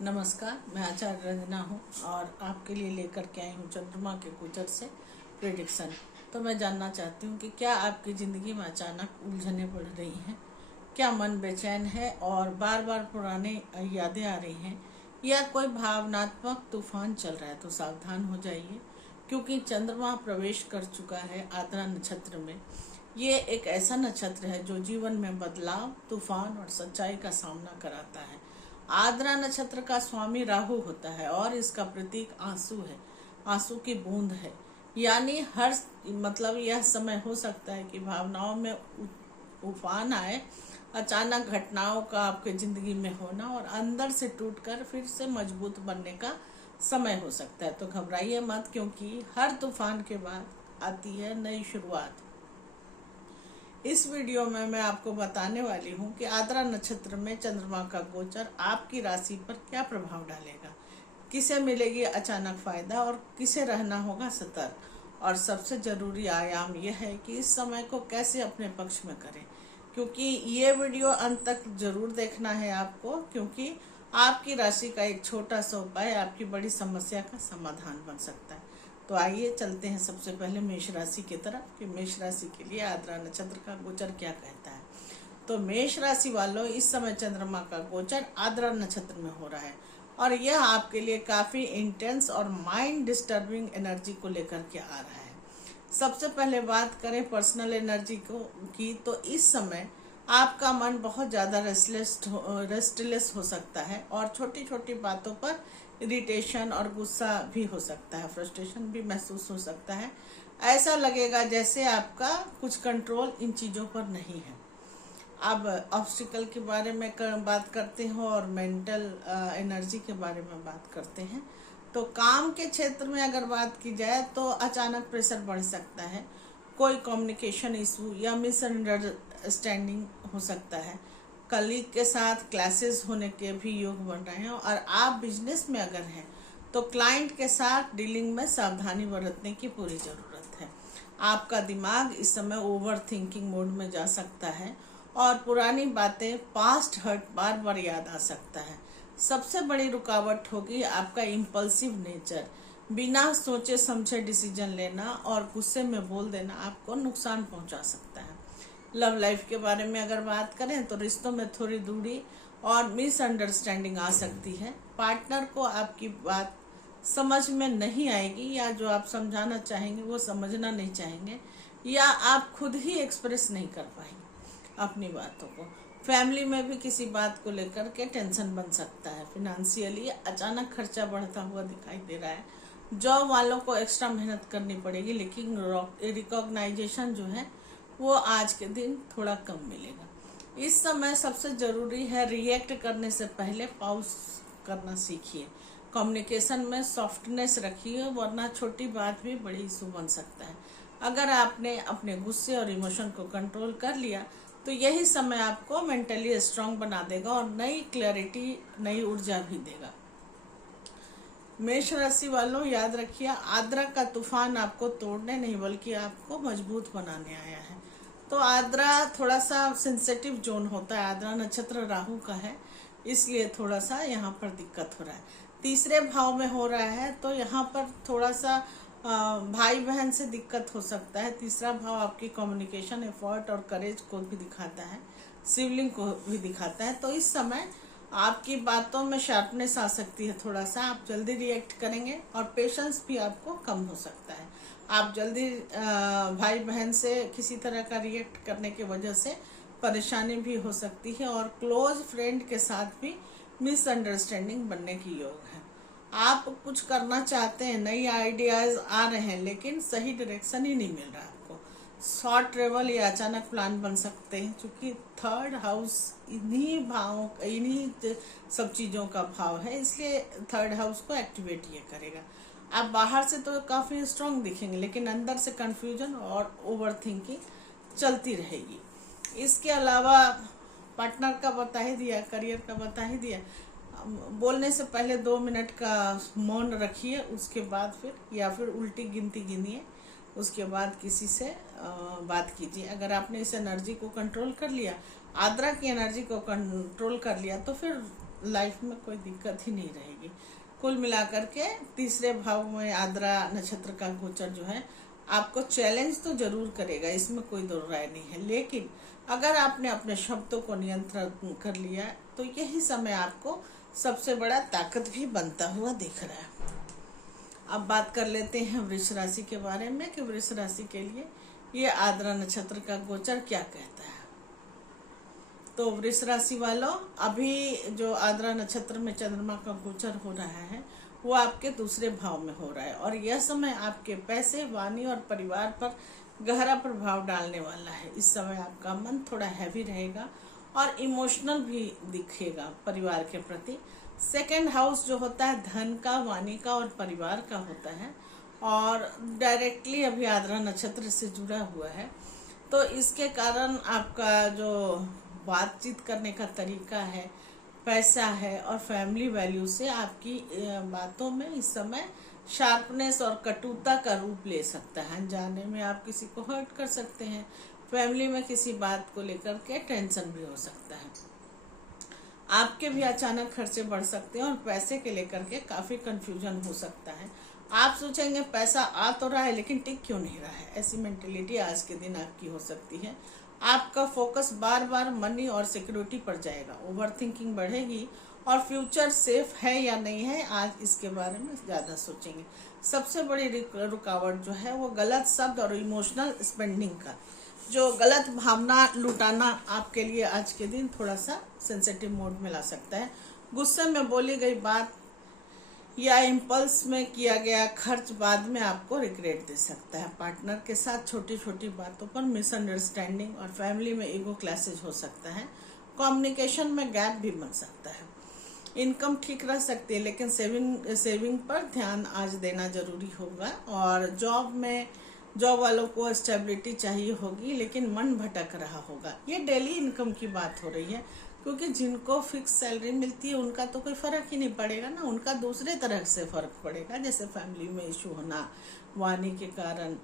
नमस्कार, मैं आचार्य रंजना हूँ और आपके लिए लेकर के आई हूँ चंद्रमा के गोचर से प्रेडिक्शन। तो मैं जानना चाहती हूँ कि क्या आपकी ज़िंदगी में अचानक उलझनें बढ़ रही हैं, क्या मन बेचैन है और बार बार पुराने यादें आ रही हैं, या कोई भावनात्मक तूफान चल रहा है। तो सावधान हो जाइए, क्योंकि चंद्रमा प्रवेश कर चुका है आद्रा नक्षत्र में। ये एक ऐसा नक्षत्र है जो जीवन में बदलाव, तूफान और सच्चाई का सामना कराता है। आद्रा नक्षत्र का स्वामी राहु होता है और इसका प्रतीक आंसू है, आंसू की बूंद है। यानी हर यह समय हो सकता है कि भावनाओं में उफान आए, अचानक घटनाओं का आपके जिंदगी में होना और अंदर से टूटकर फिर से मजबूत बनने का समय हो सकता है। तो घबराइए मत, क्योंकि हर तूफान के बाद आती है नई शुरुआत। इस वीडियो में मैं आपको बताने वाली हूँ कि आद्रा नक्षत्र में चंद्रमा का गोचर आपकी राशि पर क्या प्रभाव डालेगा, किसे मिलेगी अचानक फायदा और किसे रहना होगा सतर्क। और सबसे जरूरी आयाम यह है कि इस समय को कैसे अपने पक्ष में करें, क्योंकि ये वीडियो अंत तक जरूर देखना है आपको, क्योंकि आपकी राशि का एक छोटा सा उपाय आपकी बड़ी समस्या का समाधान बन सकता है। तो आइए चलते हैं सबसे पहले मेष राशि की तरफ कि मेष राशि के लिए आद्रा नक्षत्र का गोचर क्या कहता है। तो मेष राशि वालों, इस समय चंद्रमा का गोचर आद्रा नक्षत्र में हो रहा है और यह आपके लिए काफी इंटेंस और माइंड डिस्टर्बिंग एनर्जी को लेकर के आ रहा है। सबसे पहले बात करें पर्सनल एनर्जी की, तो इस समय आपका मन बहुत ज़्यादा रेस्टलेस हो सकता है और छोटी छोटी बातों पर इरिटेशन और गुस्सा भी हो सकता है, फ्रस्ट्रेशन भी महसूस हो सकता है। ऐसा लगेगा जैसे आपका कुछ कंट्रोल इन चीज़ों पर नहीं है। अब ऑब्स्टिकल के बारे में बात करते हो और मेंटल एनर्जी के बारे में बात करते हैं। तो काम के क्षेत्र में अगर बात की जाए तो अचानक प्रेशर बढ़ सकता है, कोई कम्युनिकेशन इशू या मिसअंडरस्टैंडिंग हो सकता है, कलीग के साथ क्लासेस होने के भी योग बन रहे हैं। और आप बिजनेस में अगर हैं तो क्लाइंट के साथ डीलिंग में सावधानी बरतने की पूरी ज़रूरत है। आपका दिमाग इस समय ओवर थिंकिंग मोड में जा सकता है और पुरानी बातें, पास्ट हर्ट बार बार याद आ सकता है। सबसे बड़ी रुकावट होगी आपका इम्पल्सिव नेचर, बिना सोचे समझे डिसीजन लेना और गुस्से में बोल देना आपको नुकसान पहुंचा सकता है। लव लाइफ के बारे में अगर बात करें तो रिश्तों में थोड़ी दूरी और मिसअंडरस्टैंडिंग आ सकती है। पार्टनर को आपकी बात समझ में नहीं आएगी, या जो आप समझाना चाहेंगे वो समझना नहीं चाहेंगे, या आप खुद ही एक्सप्रेस नहीं कर पाएंगे अपनी बातों को। फैमिली में भी किसी बात को लेकर के टेंशन बन सकता है। फिनेंशियली अचानक खर्चा बढ़ता हुआ दिखाई दे रहा है। जॉब वालों को एक्स्ट्रा मेहनत करनी पड़ेगी, लेकिन रिकॉग्नाइजेशन जो है वो आज के दिन थोड़ा कम मिलेगा। इस समय सबसे ज़रूरी है रिएक्ट करने से पहले पॉज करना सीखिए। कम्युनिकेशन में सॉफ्टनेस रखिए, वरना छोटी बात भी बड़ी इशू बन सकता है। अगर आपने अपने गुस्से और इमोशन को कंट्रोल कर लिया तो यही समय आपको मेंटली स्ट्रांग बना देगा और नई क्लैरिटी, नई ऊर्जा भी देगा। मेष राशि वालों, याद रखिए, आद्रा का तूफान आपको तोड़ने नहीं बल्कि आपको मजबूत बनाने आया है। तो आद्रा थोड़ा सा सेंसिटिव जोन होता है, आद्रा नक्षत्र राहु का है, इसलिए थोड़ा सा यहाँ पर दिक्कत हो रहा है। तीसरे भाव में हो रहा है तो यहाँ पर थोड़ा सा भाई बहन से दिक्कत हो सकता है। तीसरा भाव आपकी कम्युनिकेशन, एफर्ट और करेज को भी दिखाता है, सिवलिंग को भी दिखाता है। तो इस समय आपकी बातों में शार्पनेस आ सकती है, थोड़ा सा आप जल्दी रिएक्ट करेंगे और पेशेंस भी आपको कम हो सकता है। आप जल्दी भाई बहन से किसी तरह का रिएक्ट करने की वजह से परेशानी भी हो सकती है और क्लोज फ्रेंड के साथ भी मिसअंडरस्टैंडिंग बनने की योग है। आप कुछ करना चाहते हैं, नई आइडियाज आ रहे हैं, लेकिन सही डायरेक्शन ही नहीं मिल रहा आपको। शॉर्ट ट्रेवल या अचानक प्लान बन सकते हैं, क्योंकि थर्ड हाउस इन्हीं सब चीज़ों का भाव है, इसलिए थर्ड हाउस को एक्टिवेट ये करेगा। आप बाहर से तो काफ़ी स्ट्रांग दिखेंगे, लेकिन अंदर से कंफ्यूजन और ओवर थिंकिंग चलती रहेगी। इसके अलावा पार्टनर का बता ही दिया, करियर का बता ही दिया। बोलने से पहले 2 मिनट का मौन रखिए, उसके बाद फिर उल्टी गिनती गिनिए, उसके बाद किसी से बात कीजिए। अगर आपने इस एनर्जी को कंट्रोल कर लिया, आद्रा की एनर्जी को कंट्रोल कर लिया, तो फिर लाइफ में कोई दिक्कत ही नहीं रहेगी। कुल मिलाकर के तीसरे भाव में आद्रा नक्षत्र का गोचर जो है आपको चैलेंज तो जरूर करेगा, इसमें कोई दो राय नहीं है, लेकिन अगर आपने अपने शब्दों को नियंत्रण कर लिया तो यही समय आपको सबसे बड़ा ताकत भी बनता हुआ दिख रहा है। अब बात कर लेते हैं वृष राशि के बारे में कि वृष राशि के लिए ये आद्रा नक्षत्र का गोचर क्या कहता है। तो वृष राशि वालों, अभी जो आद्रा नक्षत्र में चंद्रमा का गोचर हो रहा है वो आपके दूसरे भाव में हो रहा है और यह समय आपके पैसे, वाणी और परिवार पर गहरा प्रभाव डालने वाला है। इस समय आपका मन थोड़ा हैवी रहेगा और इमोशनल भी दिखेगा परिवार के प्रति। सेकंड हाउस जो होता है धन का, वाणी का और परिवार का होता है और डायरेक्टली अभी आद्रा नक्षत्र से जुड़ा हुआ है, तो इसके कारण आपका जो बातचीत करने का तरीका है, पैसा है और फैमिली वैल्यू से आपकी बातों में इस समय शार्पनेस और कटुता का रूप ले सकता है। जाने में आप किसी को हर्ट कर सकते हैं, फैमिली में किसी बात को लेकर के टेंशन भी हो सकता है, आपके भी अचानक खर्चे बढ़ सकते हैं और पैसे के लेकर के काफ़ी कंफ्यूजन हो सकता है। आप सोचेंगे पैसा आ तो रहा है लेकिन टिक क्यों नहीं रहा है, ऐसी मेंटेलिटी आज के दिन आपकी हो सकती है। आपका फोकस बार बार मनी और सिक्योरिटी पर जाएगा, ओवर थिंकिंग बढ़ेगी और फ्यूचर सेफ है या नहीं है आज इसके बारे में ज़्यादा सोचेंगे। सबसे बड़ी रुकावट जो है वो गलत शब्द और इमोशनल स्पेंडिंग का, जो गलत भावना लुटाना आपके लिए आज के दिन थोड़ा सा सेंसिटिव मोड में ला सकता है। गुस्से में बोली गई बात या इम्पल्स में किया गया खर्च बाद में आपको रिग्रेट दे सकता है। पार्टनर के साथ छोटी छोटी बातों पर मिसअंडरस्टैंडिंग और फैमिली में ईगो क्लैशेज हो सकता है। कम्युनिकेशन में गैप भी बन सकता है। इनकम ठीक रह सकती है लेकिन सेविंग पर ध्यान आज देना जरूरी होगा। और जॉब वालों को स्टेबिलिटी चाहिए होगी लेकिन मन भटक रहा होगा। ये डेली इनकम की बात हो रही है क्योंकि जिनको फिक्स सैलरी मिलती है उनका तो कोई फर्क ही नहीं पड़ेगा ना, उनका दूसरे तरह से फर्क पड़ेगा, जैसे फैमिली में इशू होना, वाणी के कारण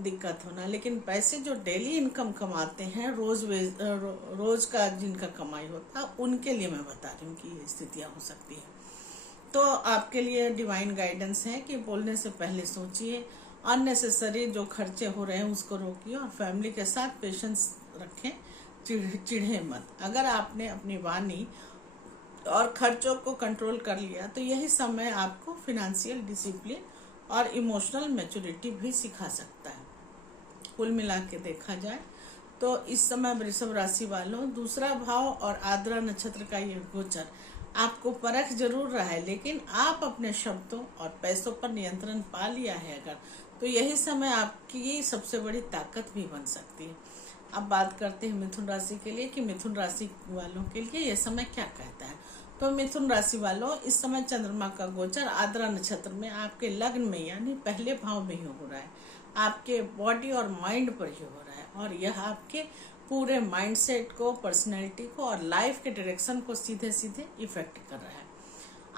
दिक्कत होना। लेकिन पैसे जो डेली इनकम कमाते हैं, रोज का जिनका कमाई होता है, उनके लिए मैं बता रही हूँ कि ये स्थितियाँ हो सकती है। तो आपके लिए डिवाइन गाइडेंस है कि बोलने से पहले सोचिए, अननेसेसरी जो खर्चे हो रहे हैं उसको रोकिए और फैमिली के साथ पेशेंस रखें, चिढ़े मत। अगर आपने अपनी वाणी और खर्चों को कंट्रोल कर लिया तो यही समय आपको फिनेंशियल डिसिप्लिन और इमोशनल मैच्योरिटी भी सिखा सकता है। कुल मिला के देखा जाए तो इस समय वृषभ राशि वालों, दूसरा भाव और आद्रा नक्षत्र का ये गोचर आपको परख जरूर रहा है, लेकिन आप अपने शब्दों और पैसों पर नियंत्रण पा लिया है अगर, तो यही समय आपकी सबसे बड़ी ताकत भी बन सकती है। अब बात करते हैं मिथुन राशि के लिए कि मिथुन राशि वालों के लिए यह समय क्या कहता है। तो मिथुन राशि वालों, इस समय चंद्रमा का गोचर आद्रा नक्षत्र में आपके लग्न में यानी पहले भाव में ही हो रहा है, आपके बॉडी और माइंड पर ही हो रहा है और यह आपके पूरे माइंडसेट को, पर्सनैलिटी को और लाइफ के डायरेक्शन को सीधे सीधे इफेक्ट कर रहा है।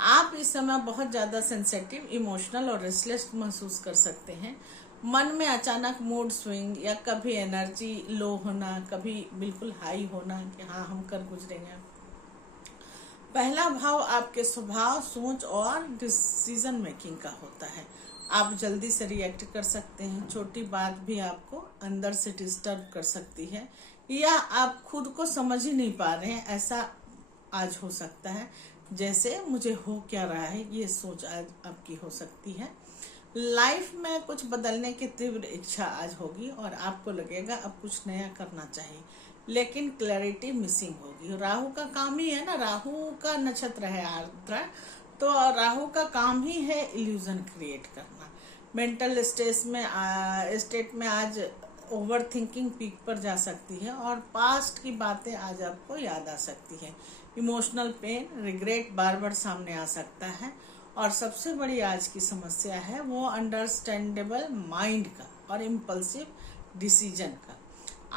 आप इस समय बहुत ज़्यादा सेंसिटिव, इमोशनल और रेस्टलेस महसूस कर सकते हैं। मन में अचानक मूड स्विंग या कभी एनर्जी लो होना, कभी बिल्कुल हाई होना कि हाँ हम कर गुजरेंगे। पहला भाव आपके स्वभाव, सोच और डिसीजन मेकिंग का होता है। आप जल्दी से रिएक्ट कर सकते हैं, छोटी बात भी आपको अंदर से डिस्टर्ब कर सकती है या आप खुद को समझ ही नहीं पा रहे हैं, ऐसा आज हो सकता है। जैसे मुझे हो क्या रहा है, ये सोच आज आपकी हो सकती है। लाइफ में कुछ बदलने की तीव्र इच्छा आज होगी और आपको लगेगा अब कुछ नया करना चाहिए, लेकिन क्लैरिटी मिसिंग होगी। राहु का काम ही है ना, राहु का नक्षत्र है आर्द्रा, तो राहु का काम ही है इल्यूजन क्रिएट करना। मेंटल स्टेट में आज ओवर थिंकिंग पीक पर जा सकती है और पास्ट की बातें आज आपको याद आ सकती है। इमोशनल पेन, रिग्रेट बार बार सामने आ सकता है और सबसे बड़ी आज की समस्या है वो अंडरस्टैंडेबल माइंड का और इम्पल्सिव डिसीजन का।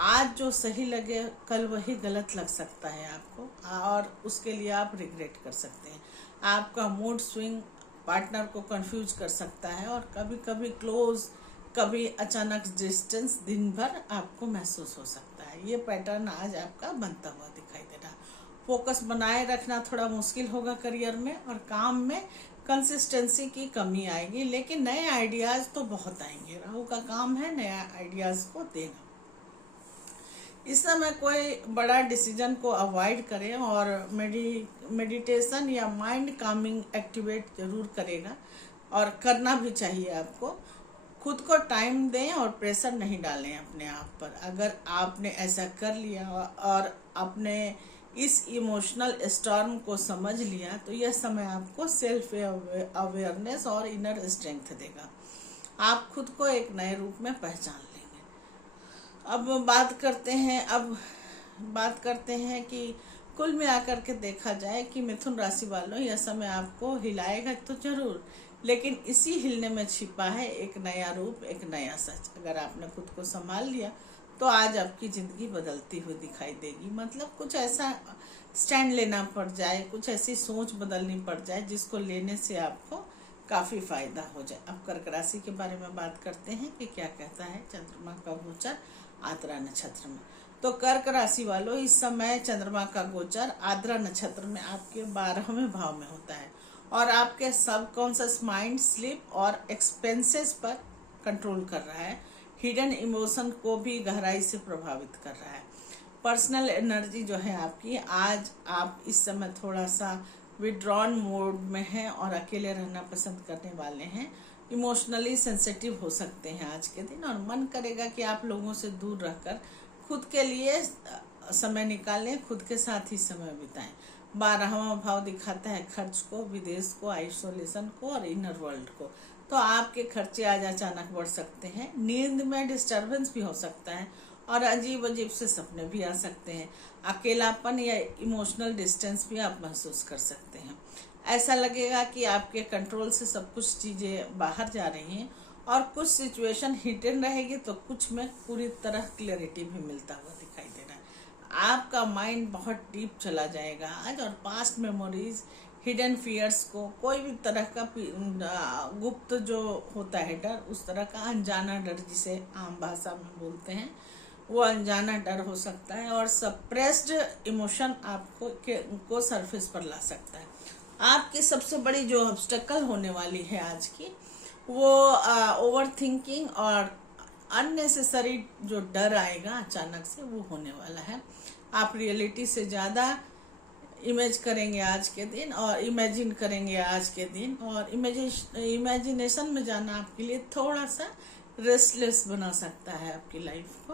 आज जो सही लगे कल वही गलत लग सकता है आपको और उसके लिए आप रिग्रेट कर सकते हैं। आपका मूड स्विंग पार्टनर को कंफ्यूज कर सकता है और कभी कभी क्लोज, कभी अचानक डिस्टेंस दिन भर आपको महसूस हो सकता है। ये पैटर्न आज आपका बनता हुआ दिखाई दे रहा है। फोकस बनाए रखना थोड़ा मुश्किल होगा करियर में, और काम में कंसिस्टेंसी की कमी आएगी, लेकिन नए आइडियाज़ तो बहुत आएंगे। राहु का काम है नया आइडियाज़ को देना। इस समय कोई बड़ा डिसीजन को अवॉइड करें और मेडिटेशन या माइंड कामिंग एक्टिवेट जरूर करेगा, और करना भी चाहिए आपको। खुद को टाइम दें और प्रेशर नहीं डालें अपने आप पर। अगर आपने ऐसा कर लिया और आपने इस इमोशनल स्टॉर्म को समझ लिया, तो यह समय आपको सेल्फ अवेयरनेस और इनर स्ट्रेंथ देगा। आप खुद को एक नए रूप में पहचान लेंगे। अब बात करते हैं कि कुल मिलाकर के देखा जाए कि मिथुन राशि वालों, यह समय आपको हिलाएगा तो जरूर, लेकिन इसी हिलने में छिपा है एक नया रूप, एक नया सच। अगर आपने खुद को संभाल लिया तो आज आपकी ज़िंदगी बदलती हुई दिखाई देगी। मतलब कुछ ऐसा स्टैंड लेना पड़ जाए, कुछ ऐसी सोच बदलनी पड़ जाए जिसको लेने से आपको काफ़ी फायदा हो जाए। अब कर्क राशि के बारे में बात करते हैं कि क्या कहता है चंद्रमा का गोचर आद्रा नक्षत्र में। तो कर्क राशि वालों, इस समय चंद्रमा का गोचर आद्रा नक्षत्र में आपके 12वें भाव में होता है और आपके सबकॉन्शियस माइंड, स्लीप और एक्सपेंसेस पर कंट्रोल कर रहा है। हिडन इमोशन को भी गहराई से प्रभावित कर रहा है। पर्सनल एनर्जी जो है आपकी, आज आप इस समय थोड़ा सा विड्रॉन मोड में हैं और अकेले रहना पसंद करने वाले हैं। इमोशनली सेंसिटिव हो सकते हैं आज के दिन, और मन करेगा कि आप लोगों से दूर रहकर खुद के लिए समय निकालें, खुद के साथ ही समय बिताएं। 12वां भाव दिखाता है खर्च को, विदेश को, आइसोलेशन को और इनर वर्ल्ड को। तो आपके खर्चे आज अचानक बढ़ सकते हैं। नींद में डिस्टर्बेंस भी हो सकता है और अजीब अजीब से सपने भी आ सकते हैं। अकेलापन या इमोशनल डिस्टेंस भी आप महसूस कर सकते हैं। ऐसा लगेगा कि आपके कंट्रोल से सब कुछ चीज़ें बाहर जा रही हैं, और कुछ सिचुएशन हिडन रहेगी तो कुछ में पूरी तरह क्लैरिटी भी मिलता हुआ दिखाई दे रहा है। आपका माइंड बहुत डीप चला जाएगा आज, और पास्ट मेमोरीज, हिडन फियर्स को, कोई भी तरह का गुप्त जो होता है डर, उस तरह का अनजाना डर जिसे आम भाषा में बोलते हैं, वो अनजाना डर हो सकता है, और सप्रेस्ड इमोशन आपको को सरफेस पर ला सकता है। आपकी सबसे बड़ी जो ऑब्स्टेकल होने वाली है आज की, वो ओवर थिंकिंग और अननेसेसरी जो डर आएगा अचानक से, वो होने वाला है। आप रियलिटी से ज़्यादा इमेज करेंगे आज के दिन, और इमेजिन करेंगे आज के दिन, और इमेजिनेशन में जाना आपके लिए थोड़ा सा रेस्टलेस बना सकता है आपकी लाइफ को।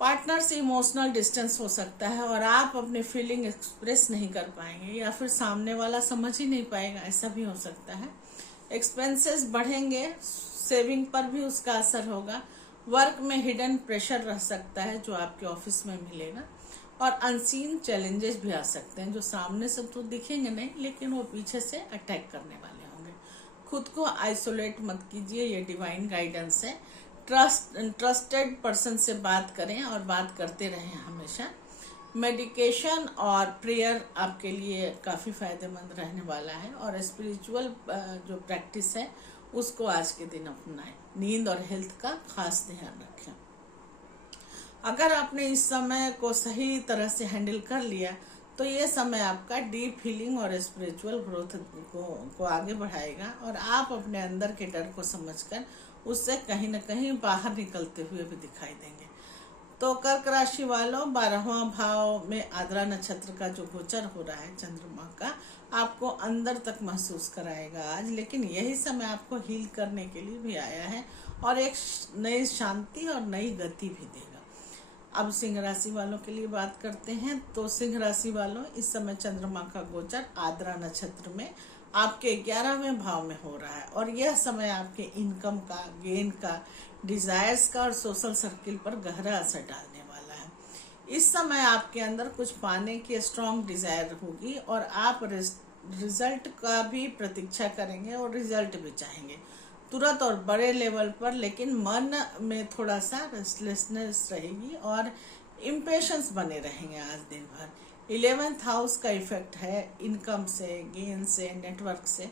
पार्टनर से इमोशनल डिस्टेंस हो सकता है और आप अपने फीलिंग एक्सप्रेस नहीं कर पाएंगे, या फिर सामने वाला समझ ही नहीं पाएगा, ऐसा भी हो सकता है। एक्सपेंसेस बढ़ेंगे, सेविंग पर भी उसका असर होगा। वर्क में हिडन प्रेशर रह सकता है जो आपके ऑफिस में मिलेगा, और अनसीन चैलेंजेस भी आ सकते हैं जो सामने से तो दिखेंगे नहीं, लेकिन वो पीछे से अटैक करने वाले होंगे। खुद को आइसोलेट मत कीजिए, ये डिवाइन गाइडेंस है। ट्रस्टेड पर्सन से बात करें और बात करते रहें हमेशा। मेडिकेशन और प्रेयर आपके लिए काफ़ी फायदेमंद रहने वाला है, और स्पिरिचुअल जो प्रैक्टिस है उसको आज के दिन अपनाएं। नींद और हेल्थ का खास ध्यान रखें। अगर आपने इस समय को सही तरह से हैंडल कर लिया तो ये समय आपका डीप हीलिंग और स्पिरिचुअल ग्रोथ को आगे बढ़ाएगा, और आप अपने अंदर के डर को समझकर उससे कहीं ना कहीं बाहर निकलते हुए भी दिखाई देंगे। तो कर्क राशि वालों, 12वां भाव में आद्रा नक्षत्र का जो गोचर हो रहा है चंद्रमा का, आपको अंदर तक महसूस कराएगा आज, लेकिन यही समय आपको हील करने के लिए भी आया है और एक नई शांति और नई गति भी देगा। अब सिंह राशि वालों के लिए बात करते हैं। तो सिंह राशि वालों, इस समय चंद्रमा का गोचर आद्रा नक्षत्र में आपके 11वें भाव में हो रहा है, और यह समय आपके इनकम का, गेन का, डिजायर्स का और सोशल सर्किल पर गहरा असर डालने वाला है। इस समय आपके अंदर कुछ पाने की स्ट्रॉन्ग डिजायर होगी, और आप रिजल्ट का भी प्रतीक्षा करेंगे और रिजल्ट भी चाहेंगे तुरंत और बड़े लेवल पर, लेकिन मन में थोड़ा सा रेस्टलेसनेस रहेगी और इम्पेशंस बने रहेंगे आज दिन भर। 11th हाउस का इफेक्ट है इनकम से, गेन से, नेटवर्क से।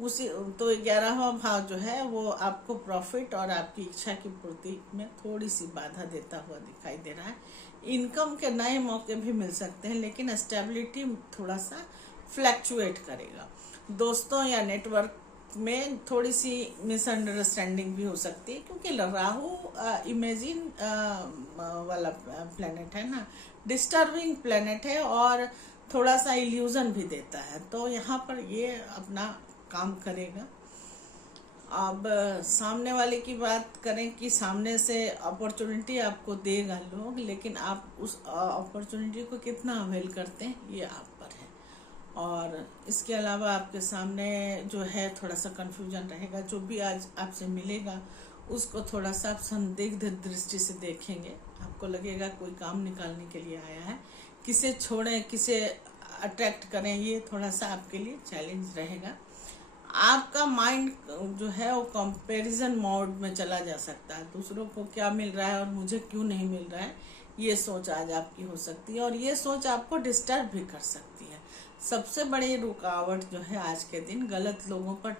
उसी तो 11वां भाव जो है वो आपको प्रॉफिट और आपकी इच्छा की पूर्ति में थोड़ी सी बाधा देता हुआ दिखाई दे रहा है। इनकम के नए मौके भी मिल सकते हैं, लेकिन स्टेबिलिटी थोड़ा सा फ्लैक्चुएट करेगा। दोस्तों या नेटवर्क में थोड़ी सी मिसअंडरस्टैंडिंग भी हो सकती है, क्योंकि राहु इमेजिन वाला प्लेनेट है ना, डिस्टर्बिंग प्लेनेट है और थोड़ा सा इल्यूजन भी देता है, तो यहाँ पर ये अपना काम करेगा। अब सामने वाले की बात करें कि सामने से अपॉर्चुनिटी आपको देगा लोग, लेकिन आप उस अपॉर्चुनिटी को कितना अवेल करते हैं ये आप पर है। और इसके अलावा आपके सामने जो है थोड़ा सा कंफ्यूजन रहेगा। जो भी आज आपसे मिलेगा उसको थोड़ा सा आप संदिग्ध दृष्टि से देखेंगे। आपको लगेगा कोई काम निकालने के लिए आया है, किसे छोड़ें किसे अट्रैक्ट करें, ये थोड़ा सा आपके लिए चैलेंज रहेगा। आपका माइंड जो है वो कंपैरिजन मोड में चला जा सकता है, दूसरों को क्या मिल रहा है और मुझे क्यों नहीं मिल रहा है, ये सोच आज आपकी हो सकती है और ये सोच आपको डिस्टर्ब भी कर सकती है। सबसे बड़ी रुकावट जो है आज के दिन गलत लोगों पर